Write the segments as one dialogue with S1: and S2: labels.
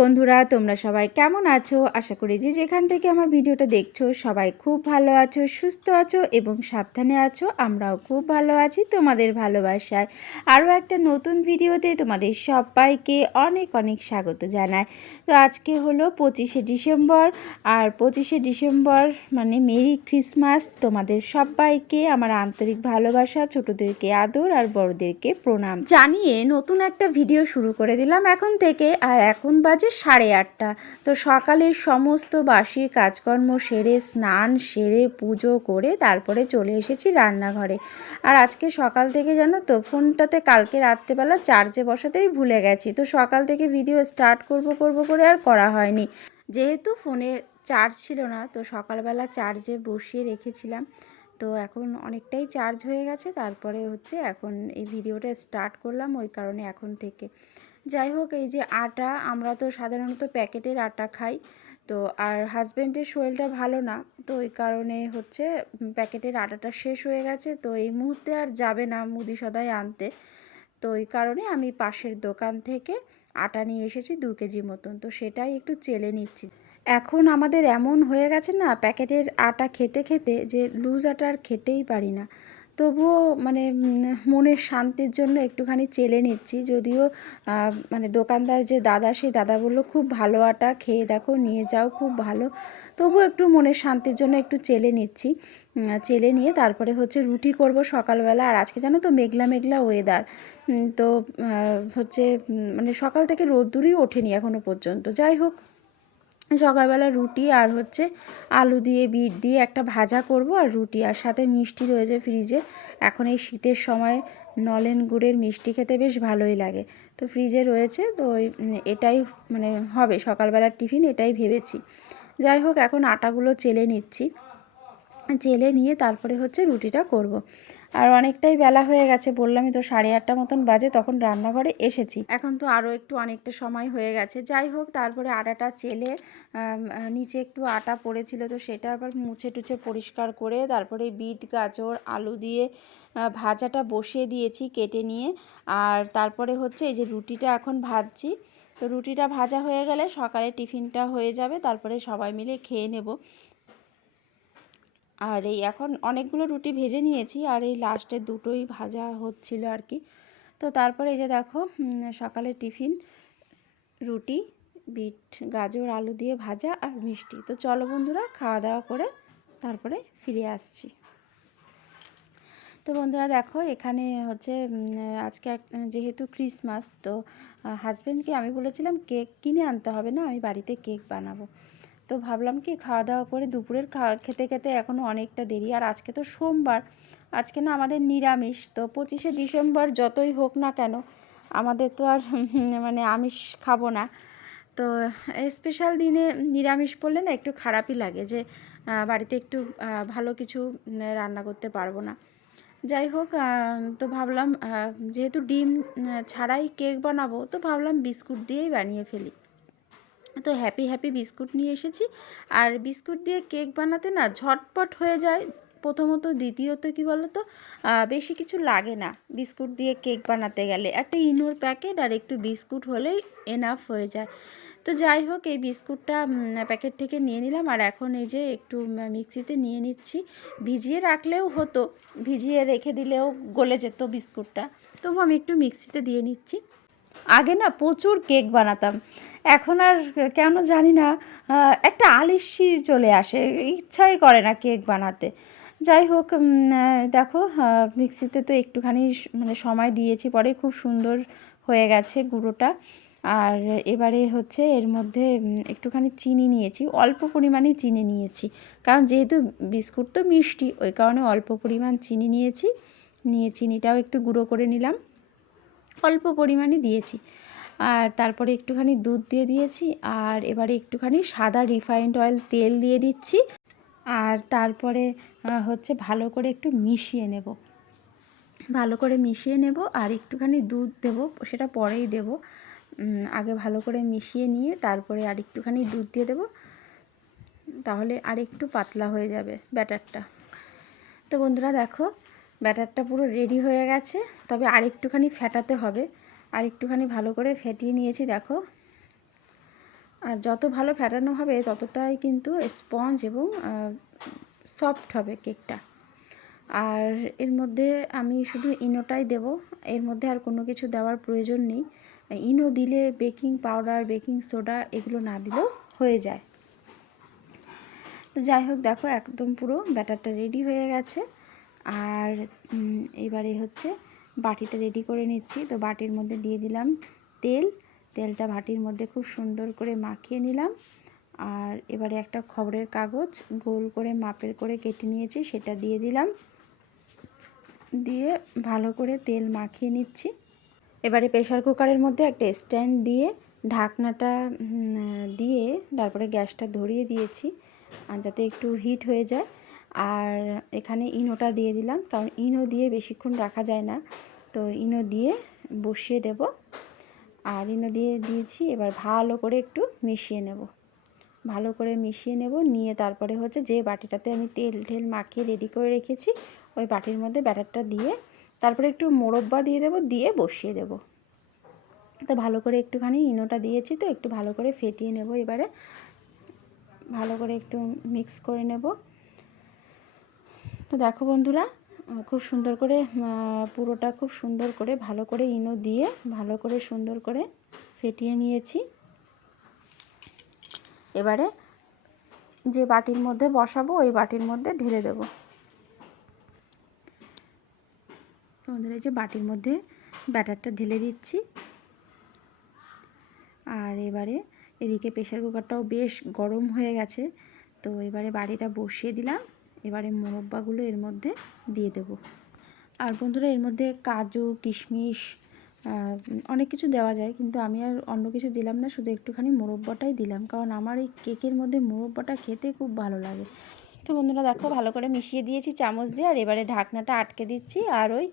S1: বন্ধুরা, তোমরা সবাই কেমন আছো? আশা করি যে যেখান থেকে আমার ভিডিওটা দেখছ, সবাই খুব ভালো আছো, সুস্থ আছো এবং সাবধানে আছো। আমরাও খুব ভালো আছি, তোমাদের ভালোবাসায়। আরও একটা নতুন ভিডিওতে তোমাদের সবাইকে অনেক অনেক স্বাগত জানায় তো আজকে হলো পঁচিশে ডিসেম্বর, আর পঁচিশে ডিসেম্বর মানে মেরি ক্রিসমাস। তোমাদের সবাইকে আমার আন্তরিক ভালোবাসা, ছোটদেরকে আদর আর বড়দেরকে প্রণাম। জানিয়ে নতুন একটা ভিডিও শুরু করে দিলাম এখন থেকে। আর এখন বাজে সাড়ে আটটা। তো সকালের সমস্ত বাসি কাজকর্ম সেরে, স্নান সেরে, পুজো করে তারপরে চলে এসেছি রান্নাঘরে। আর আজকে সকাল থেকে জানো তো, ফোনটাতে কালকে রাত্রেবেলা চার্জে বসাতেই ভুলে গেছি। তো সকাল থেকে ভিডিও স্টার্ট করব করব করে আর করা হয়নি। যেহেতু ফোনে চার্জ ছিল না, তো সকালবেলা চার্জে বসিয়ে রেখেছিলাম। তো এখন অনেকটাই চার্জ হয়ে গেছে, তারপরে হচ্ছে এখন এই ভিডিওটা স্টার্ট করলাম ওই কারণে এখন থেকে। যাই হোক, এই যে আটা, আমরা তো সাধারণত প্যাকেটের আটা খাই। তো আর হাজব্যান্ডের শরীরটা ভালো না, তো ওই কারণে হচ্ছে প্যাকেটের আটাটা শেষ হয়ে গেছে। তো এই মুহূর্তে আর যাবে না মুদি সদাই আনতে। তো ওই কারণে আমি পাশের দোকান থেকে আটা নিয়ে এসেছি দু কেজি মতন। তো সেটাই একটু চেলে নিচ্ছি। এখন আমাদের এমন হয়ে গেছে না, প্যাকেটের আটা খেতে খেতে যে লুজ আটা আর খেতেই পারি না। তবুও মানে মনের শান্তির জন্য একটুখানি চেলে নিচ্ছি। যদিও মানে দোকানদার যে দাদা, সেই দাদা বলল, খুব ভালো আটা, খেয়ে দেখো, নিয়ে যাও, খুব ভালো। তবু একটু মনের শান্তির জন্য একটু চেলে নিচ্ছি। চেলে নিয়ে তারপরে হচ্ছে রুটি করব সকালবেলা। আর আজকে জানো তো, মেঘলা মেঘলা ওয়েদার তো হচ্ছে মানে সকাল থেকে রোদ্দুরই ওঠেনি এখনও পর্যন্ত। যাই হোক। সকালবেলা রুটি আর হচ্ছে আলু দিয়ে, বিট দিয়ে একটা ভাজা করব আর রুটি আর সাথে মিষ্টি রয়েছে ফ্রিজে। এখন এই শীতের সময় নলেন গুড়ের মিষ্টি খেতে বেশ ভালোই লাগে। তো ফ্রিজে রয়েছে, তো ওই এটাই মানে হবে সকালবেলার টিফিন, এটাই ভেবেছি। যাই হোক, এখন আটাগুলো চেলে নিচ্ছি। চেলে নিয়ে তারপরে হচ্ছে রুটিটা করব। আর অনেকটাই বেলা হয়ে গেছে, বললামই তো সাড়ে আটটা মতন বাজে, তখন রান্নাঘরে এসেছি। এখন তো আরও একটু অনেকটা সময় হয়ে গেছে। যাই হোক, তারপরে আটাটা চেলে নিচে একটু আটা পড়েছিল তো সেটা আবার মুছে টুছে পরিষ্কার করে তারপরে বিট, গাজর, আলু দিয়ে ভাজাটা বসিয়ে দিয়েছি কেটে নিয়ে। আর তারপরে হচ্ছে এই যে রুটিটা এখন ভাজছি। তো রুটিটা ভাজা হয়ে গেলে সকালে টিফিনটা হয়ে যাবে, তারপরে সবাই মিলে খেয়ে নেব। আর এই এখন অনেকগুলো রুটি ভেজে নিয়েছি আর এই লাস্টে দুটোই ভাজা হচ্ছিল আর কি। তো তারপরে এই যে দেখো সকালে টিফিন, রুটি, বিট, গাজর, আলু দিয়ে ভাজা আর মিষ্টি। তো চলো বন্ধুরা, খাওয়া দাওয়া করে তারপরে ফিরে আসছি। তো বন্ধুরা দেখো, এখানে হচ্ছে আজকে যেহেতু ক্রিসমাস, তো হাজব্যান্ডকে আমি বলেছিলাম কেক কিনে আনতে হবে না, আমি বাড়িতে কেক বানাবো। তো ভাবলাম কি খাওয়া দাওয়া করে দুপুরের খেতে খেতে এখনও অনেকটা দেরি। আর আজকে তো সোমবার। আজকে না আমাদের নিরামিষ। তো পঁচিশে ডিসেম্বর যতই হোক না কেন, আমাদের তো আর মানে আমিষ খাব না। তো স্পেশাল দিনে নিরামিষ পড়লে না একটু খারাপই লাগে যে বাড়িতে একটু ভালো কিছু রান্না করতে পারব না। যাই হোক তো ভাবলাম যেহেতু ডিম ছাড়াই কেক বানাবো, তো ভাবলাম বিস্কুট দিয়েই বানিয়ে ফেলি। তো হ্যাপি হ্যাপি বিস্কুট নিয়ে এসেছি। আর বিস্কুট দিয়ে কেক বানাতে না ঝটপট হয়ে যায়। প্রথমত, দ্বিতীয়ত কি বলতো? বেশি কিছু লাগে না বিস্কুট দিয়ে কেক বানাতে গেলে। একটা ইনোর প্যাকেট আর একটু বিস্কুট হলেই এনাফ হয়ে যায়। তো যাই হোক, এই বিস্কুটটা প্যাকেট থেকে নিয়ে নিলাম। আর এখন এই যে একটু মিক্সিতে নিয়ে নিচ্ছি। ভিজিয়ে রাখলেও হতো। ভিজিয়ে রেখে দিলেও গলে যেত বিস্কুটটা। তবু আমি একটু মিক্সিতে দিয়ে নিচ্ছি। আগে না প্রচুর কেক বানাতাম। এখন আর কেন জানি না একটা আলিস্যি চলে আসে, ইচ্ছাই করে না কেক বানাতে। যাই হোক দেখো মিক্সিতে তো একটুখানি মানে সময় দিয়েছি, পরে খুব সুন্দর হয়ে গেছে গুঁড়োটা। আর এবারে হচ্ছে এর মধ্যে একটুখানি চিনি নিয়েছি, অল্প পরিমাণে চিনি নিয়েছি। কারণ যেহেতু বিস্কুট তো মিষ্টি, ওই কারণে অল্প পরিমাণ চিনি নিয়েছি। নিয়ে চিনিটাও একটু গুঁড়ো করে নিলাম। অল্প পরিমাণে দিয়েছি। আর তারপরে একটুখানি দুধ দিয়ে দিয়েছি। আর এবারে একটুখানি সাদা রিফাইন্ড অয়েল তেল দিয়ে দিচ্ছি। আর তারপরে হচ্ছে ভালো করে একটু মিশিয়ে নেব। ভালো করে মিশিয়ে নেব। আর একটুখানি দুধ দেব, সেটা পরেই দেব। আগে ভালো করে মিশিয়ে নিয়ে তারপরে আর একটুখানি দুধ দিয়ে দেব। তাহলে আর একটু পাতলা হয়ে যাবে ব্যাটারটা। তো বন্ধুরা, দেখো ব্যাটারটা পুরো রেডি হয়ে গেছে। তবে আর একটুখানি ফেটাতে হবে। আর একটুখানি ভালো করে ফেটিয়ে নিয়েছি, দেখো। আর যত ভালো ফেটানো হবে, ততটাই কিন্তু স্পঞ্জ এবং সফট হবে কেকটা আর এর মধ্যে আমি শুধু ইনোটাই দেব। এর মধ্যে আর কোনো কিছু দেওয়ার প্রয়োজন নেই। ইনো দিলে বেকিং পাউডার বেকিং সোডা এগুলো না দিলেও হয়ে যায়। তো যাই হোক, দেখো, একদম পুরো ব্যাটারটা রেডি হয়ে গেছে। আর এবারে হচ্ছে বাটিটা রেডি করে নিচ্ছি। তো বাটির মধ্যে দিয়ে দিলাম তেল। তেলটা বাটির মধ্যে খুব সুন্দর করে মাখিয়ে নিলাম। আর এবারে একটা খবরের কাগজ গোল করে মাপের করে কেটে নিয়েছি, সেটা দিয়ে দিলাম। দিয়ে ভালো করে তেল মাখিয়ে নিচ্ছি। এবারে প্রেশার কুকারের মধ্যে একটা স্ট্যান্ড দিয়ে ঢাকনাটা দিয়ে তারপরে গ্যাসটা ধরিয়ে দিয়েছি। আর যাতে একটু হিট হয়ে যায় আর এখানে ইনোটা দিয়ে দিলাম, কারণ ইনো দিয়ে বেশিক্ষণ রাখা যায় না। তো ইনো দিয়ে বসিয়ে দেব। আর ইনো দিয়ে দিয়েছি, এবার ভালো করে একটু মিশিয়ে নেব। ভালো করে মিশিয়ে নেব, নিয়ে তারপরে হচ্ছে যে বাটিটাতে আমি তেল টেল মাখিয়ে রেডি করে রেখেছি, ওই বাটির মধ্যে ব্যাটারটা দিয়ে তারপরে একটু মোরব্বা দিয়ে দেব, দিয়ে বসিয়ে দেব। তো ভালো করে একটুখানি ইনোটা দিয়েছি তো, একটু ভালো করে ফেটিয়ে নেব এবারে। ভালো করে একটু মিক্স করে নেব। তো দেখো বন্ধুরা খুব সুন্দর করে পুরোটা খুব সুন্দর করে ভালো করে ইনো দিয়ে ভালো করে সুন্দর করে ফেটিয়ে নিয়েছি। এবারে যে বাটির মধ্যে বসাবো, ওই বাটির মধ্যে ঢেলে দেব। তোমাদের এই যে বাটির মধ্যে ব্যাটারটা ঢেলে দিচ্ছি। আর এবারে এদিকে প্রেশার কুকারটাও বেশ গরম হয়ে গেছে, তো এবারে বাড়িটা বসিয়ে দিলাম। এবারে মোরব্বাগুলো এর মধ্যে দিয়ে দেব। আর বন্ধুরা, এর মধ্যে কাজু, কিশমিশ অনেক কিছু দেওয়া যায়, কিন্তু আমি আর অন্য কিছু দিলাম না, শুধু একটুখানি মোরব্বাটাই দিলাম, কারণ আমার এই কেকের মধ্যে মোরব্বাটা খেতে খুব ভালো লাগে। তো বন্ধুরা, দেখো, ভালো করে মিশিয়ে দিয়েছি চামচ দিয়ে, আর এবারে ঢাকনাটা আটকে দিচ্ছি, আর ওই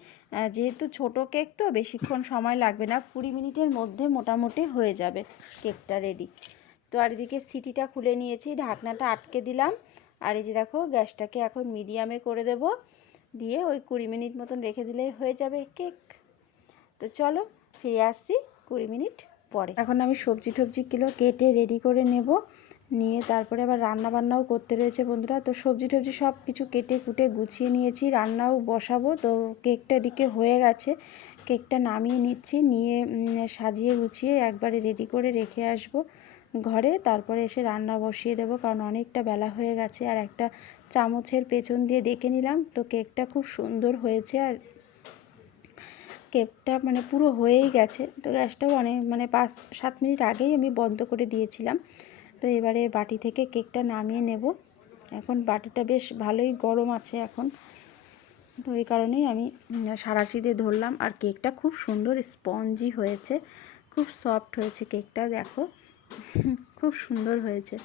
S1: যেহেতু ছোট কেক তো, বেশিক্ষণ সময় লাগবে না, কুড়ি মিনিটের মধ্যে মোটামুটি হয়ে যাবে কেকটা রেডি তো আর এদিকে সিটিটা খুলে নিয়েছি, ঢাকনাটা আটকে দিলাম আর এই যে দেখো, গ্যাসটাকে এখন মিডিয়ামে করে দেব। দিয়ে ওই কুড়ি মিনিট মতন রেখে দিলেই হয়ে যাবে কেক। তো চলো ফিরে আসছি কুড়ি মিনিট পরে। এখন আমি সবজি টবজি কিলো কেটে রেডি করে নেব। নিয়ে তারপরে আবার রান্না বান্নাও করতে রয়েছে বন্ধুরা। তো সবজি টবজি সব কিছু কেটে কুটে গুছিয়ে নিয়েছি, রান্নাও বসাবো। তো কেকটা দিকে হয়ে গেছে। কেকটা নামিয়ে নিচ্ছি, নিয়ে সাজিয়ে গুছিয়ে একবারে রেডি করে রেখে আসব। ঘরে, তারপরে এসে রান্না বসিয়ে দেবো, কারণ অনেকটা বেলা হয়ে গেছে আর একটা চামচের পেছন দিয়ে দেখে নিলাম। তো কেকটা খুব সুন্দর হয়েছে আর কেকটা মানে পুরো হয়েই গেছে। তো গ্যাসটাও অনেক মানে পাঁচ সাত মিনিট আগেই আমি বন্ধ করে দিয়েছিলাম। তো এবারে বাটি থেকে কেকটা নামিয়ে নেব। এখন বাটিটা বেশ ভালোই গরম আছে এখন। তো এই কারণেই আমি সারাশি দিয়ে ধরলাম। আর কেকটা খুব সুন্দর স্পঞ্জি হয়েছে, খুব সফট হয়েছে কেকটা, দেখো। খুব সুন্দর হয়েছে।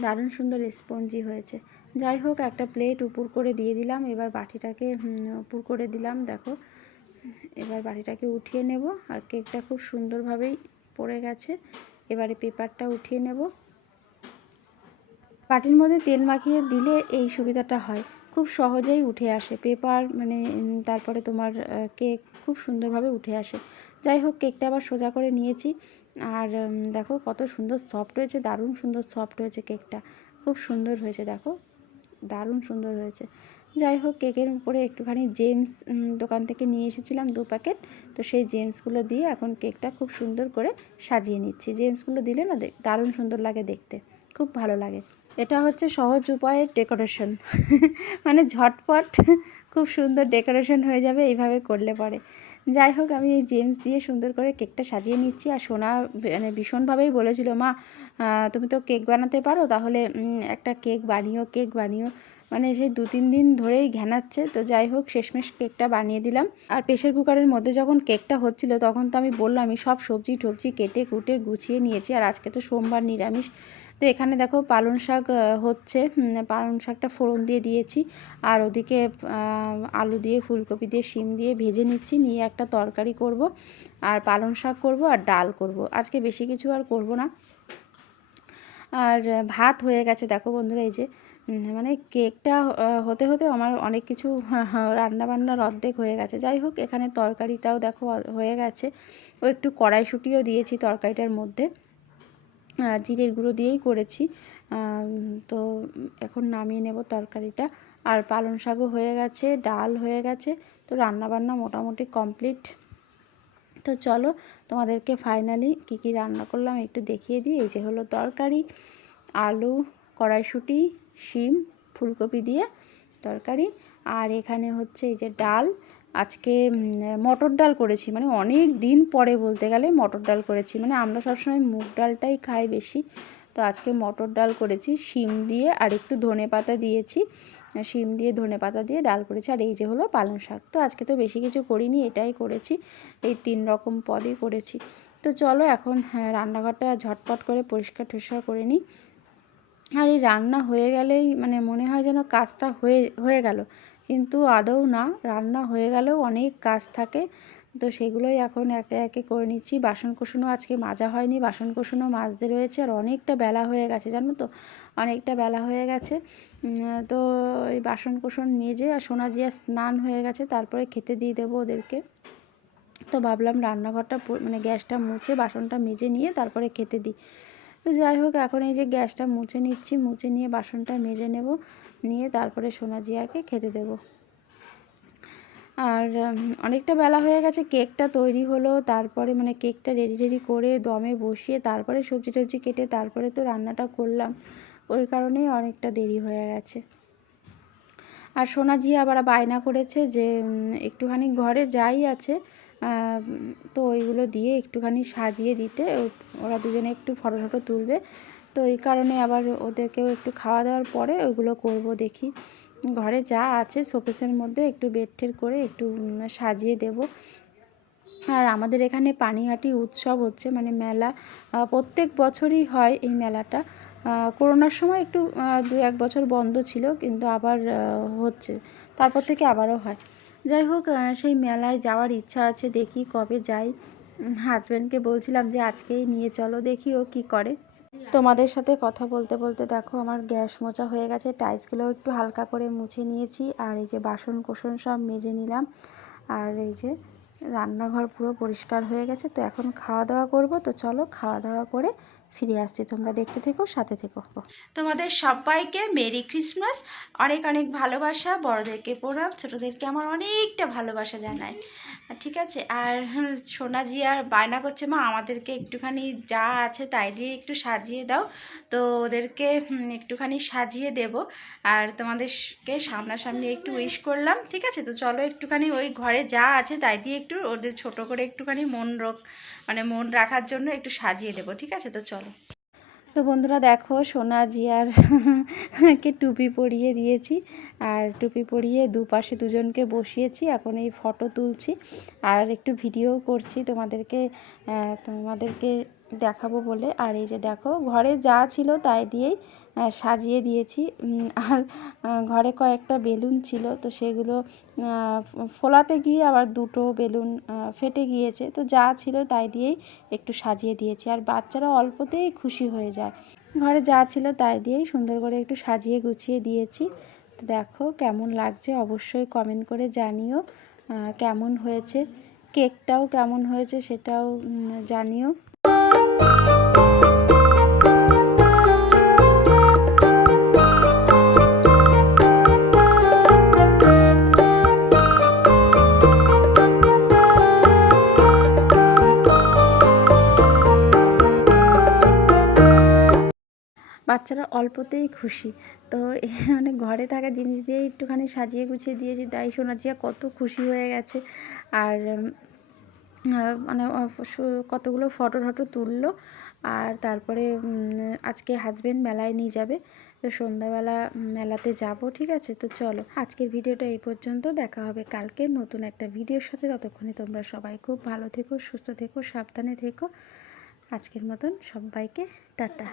S1: দারুণ সুন্দর স্পঞ্জি হয়েছে। যাই হোক, একটা প্লেট উপর করে দিয়ে দিলাম। এবার বাটিটাকে উপর করে দিলাম, দেখো। এবার বাটিটাকে উঠিয়ে নেব। আর কেকটা খুব সুন্দরভাবেই পড়ে গেছে। এবারে পেপারটা উঠিয়ে নেব। বাটির মধ্যে তেল মাখিয়ে দিলে এই সুবিধাটা হয়। খুব সহজেই উঠে আসে। পেপার মানে তারপরে তোমার কেক খুব সুন্দরভাবে উঠে আসে। যাই হোক, কেকটা আবার সোজা করে নিয়েছি। আর দেখো কত সুন্দর সফট হয়েছে, দারুণ সুন্দর সফট হয়েছে কেকটা। খুব সুন্দর হয়েছে, দেখো। দারুণ সুন্দর হয়েছে। যাই হোক, কেকের উপরে একটুখানি জেমস দোকান থেকে নিয়ে এসেছিলাম দু প্যাকেট তো সেই জেমসগুলো দিয়ে এখন কেকটা খুব সুন্দর করে সাজিয়ে নিচ্ছি। জেমসগুলো দিলে না দারুণ সুন্দর লাগে দেখতে। খুব ভালো লাগে। এটা হচ্ছে সহজ উপায়ের ডেকোরেশন মানে ঝটপট, খুব সুন্দর ডেকোরেশন হয়ে যাবে, এইভাবে করলে পরে। যাই হোক, আমি এই জেমস দিয়ে সুন্দর করে কেকটা সাজিয়ে নিচ্ছি। আর সোনা মানে ভীষণভাবেই বলেছিল, মা তুমি তো কেক বানাতে পারো, তাহলে একটা কেক বানিও কেক বানিও। মানে সেই দু তিন দিন ধরেই ঘ্যানাচ্ছে তো যাই হোক, শেষমেশ কেকটা বানিয়ে দিলাম। আর প্রেশার কুকারের মধ্যে যখন কেকটা হচ্ছিল, তখন তো আমি বললাম আমি সব সবজি টবজি কেটে কুটে গুছিয়ে নিয়েছি। আর আজকে তো সোমবার নিরামিষ। তো এখানে দেখো পালং শাক হচ্ছে পালং শাকটা ফোড়ন দিয়ে দিয়েছি। আর ওদিকে আলু দিয়ে, ফুলকপি দিয়ে, শিম দিয়ে ভেজে নিচ্ছি। নিয়ে একটা তরকারি করব, আর পালং শাক করব, আর ডাল করব। আজকে বেশি কিছু আর করব না। আর ভাত হয়ে গেছে, দেখো বন্ধুরা, এই যে মানে কেকটা হতে হতে আমার অনেক কিছু রান্না বান্নার অর্ধেক হয়ে গেছে। যাই হোক, এখানে তরকারিটাও দেখো, হয়ে গেছে। ও একটু কড়াইশুটিও দিয়েছি তরকারিটার মধ্যে। জিরের গুঁড়ো দিয়েই করেছি। তো এখন নামিয়ে নেব তরকারিটা। আর পালং শাকও হয়ে গেছে, ডাল হয়ে গেছে, তো রান্নাবান্না মোটামুটি কমপ্লিট। তো চলো, তোমাদেরকে ফাইনালি কী কী রান্না করলাম একটু দেখিয়ে দিই। এই যে হলো তরকারি, আলু, কড়াইশুঁটি, শিম, ফুলকপি দিয়ে তরকারি। আর এখানে হচ্ছে এই যে ডাল আজকে মটর ডাল করেছি। মানে অনেক দিন পরে বলতে গেলে মটর ডাল করেছি। মানে আমরা সবসময় মুগ ডালটাই খাই বেশি। তো আজকে মটর ডাল করেছি শিম দিয়ে আর একটু ধনে পাতা দিয়েছি। শিম দিয়ে ধনে পাতা দিয়ে ডাল করেছি। আর এই যে হলো পালং শাক। তো আজকে তো বেশি কিছু করিনি এটাই করেছি। এই তিন রকম পদই করেছি। তো চলো এখন হ্যাঁ, রান্নাঘরটা ঝটপট করে পরিষ্কার টরিষ্কার করে নিই। আর এই রান্না হয়ে গেলেই মানে মনে হয় যেন কাজটা হয়ে হয়ে গেল। কিন্তু আদৌ না, রান্না হয়ে গেলেও অনেক কাজ থাকে। তো সেগুলোই এখন একে একে করে নিচ্ছি। বাসন কোসনও আজকে মাজা হয়নি বাসন কোসনও মাজতে রয়েছে আর অনেকটা বেলা হয়ে গেছে, জানো তো? অনেকটা বেলা হয়ে গেছে। তো এই বাসন কোসন মেজে আর সোনা জিয়া স্নান হয়ে গেছে, তারপরে খেতে দিয়ে দেবো ওদেরকে। তো ভাবলাম রান্নাঘরটা মানে গ্যাসটা মুছে বাসনটা মেজে নিয়ে তারপরে খেতে দিই। তো যাই হোক, এখন এই যে গ্যাসটা মুছে নিচ্ছি, মুছে নিয়ে বাসনটা মেজে নেব, নিয়ে তারপরে সোনা জিয়াকে খেতে দেব। আর অনেকটা বেলা হয়ে গেছে, কেকটা তৈরি হলো, তারপরে মানে কেকটা রেডি রেডি করে দমে বসিয়ে তারপরে সবজি টবজি কেটে তারপরে তো রান্নাটা করলাম, ওই কারণেই অনেকটা দেরি হয়ে গেছে। আর সোনা জি আবার বায়না করেছে যে একটুখানি ঘরে যাই আছে তো ওইগুলো দিয়ে একটুখানি সাজিয়ে দিতে ওরা দুজনে একটু ফটো ফটো তুলবে। তো এই কারণে আবার ওদেরকেও একটু খাওয়া দাওয়ার পরে ওইগুলো করব দেখি। ঘরে যা আছে শোকেসের মধ্যে একটু বেড টেড করে একটু সাজিয়ে দেব। আর আমাদের এখানে পানিহাটি উৎসব হচ্ছে মানে মেলা প্রত্যেক বছরই হয় এই মেলাটা। করোনার সময় একটু দু এক বছর বন্ধ ছিল, কিন্তু আবার হচ্ছে। তারপর থেকে আবারও হয়। যাই হোক সেই মেলায় যাওয়ার ইচ্ছা আছে, দেখি কবে যাই। হাজব্যান্ডকে বলছিলাম যে আজকেই নিয়ে চলো, দেখি ও কী করে। তোমাদের সাথে কথা বলতে বলতে দেখো আমার গ্যাস মোচা হয়ে গেছে টাইলসগুলো একটু হালকা করে মুছে নিয়েছি, আর এই যে বাসন কোসন সব মেজে নিলাম। আর এই যে রান্নাঘর পুরো পরিষ্কার হয়ে গেছে, তো এখন খাওয়া দাওয়া করব, তো চলো খাওয়া দাওয়া করে ফিরে আসছি। তোমরা দেখতে থেকো, সাথে থেকো। তোমাদের সবাইকে মেরি ক্রিসমাস। অনেক অনেক ভালোবাসা। বড়দেরকে প্রণাম। ছোটোদেরকে আমার অনেকটা ভালোবাসা জানায় ঠিক আছে? আর সোনাজি আর বায়না করছে, মা, আমাদেরকে একটুখানি যা আছে তাই দিয়ে একটু সাজিয়ে দাও। তো ওদেরকে একটুখানি সাজিয়ে দেব। আর তোমাদেরকে সামনাসামনি একটু উইশ করলাম। ঠিক আছে? তো চলো একটুখানি ওই ঘরে যা আছে তাই দিয়ে একটু ওদের ছোট করে একটুখানি মন রোগ মানে মন রাখার জন্য একটু সাজিয়ে দেবো, ঠিক আছে? তো চলো। তো বন্ধুরা দেখো, সোনা, জিয়ার কে টুপি পরিয়ে দিয়েছি। আর টুপি পরিয়ে দুপাশে দুজনকে বসিয়েছি, এখন এই ফটো তুলছি। আর একটু ভিডিও করছি তোমাদেরকে তোমাদেরকে দেখাবো বলে। আর এই যে দেখো, ঘরে যা ছিল তাই দিয়েই সাজিয়ে দিয়েছি। আর ঘরে কয়েকটা বেলুন ছিল, তো সেগুলো ফোলাতে গিয়ে আবার দুটো বেলুন ফেটে গিয়েছে। তো যা ছিল তাই দিয়েই একটু সাজিয়ে দিয়েছি। আর বাচ্চারা অল্পতেই খুশি হয়ে যায়। ঘরে যা ছিল তাই দিয়েই সুন্দর করে একটু সাজিয়ে গুছিয়ে দিয়েছি। তো দেখো কেমন লাগছে, অবশ্যই কমেন্ট করে জানিও কেমন হয়েছে, কেকটাও কেমন হয়েছে সেটাও জানিও। বাচ্চারা অল্পতেই খুশি। তো মানে ঘরে থাকা জিনিস দিয়ে একটুখানি সাজিয়ে গুছিয়ে দিয়েছি, তাই সোনাজিয়া কত খুশি হয়ে গেছে। আর মানে কতগুলো ফটো টটো তুললো। আর তারপরে আজকে হাজবেন্ড মেলায় নিয়ে যাবে। তো সন্ধ্যাবেলা মেলাতে যাব, ঠিক আছে? তো চলো, আজকের ভিডিওটা এই পর্যন্ত। দেখা হবে কালকে নতুন একটা ভিডিওর সাথে। ততক্ষণে তোমরা সবাই খুব ভালো থেকো, সুস্থ থেকো, সাবধানে থেকো। আজকের মতন সবাইকে টাটা।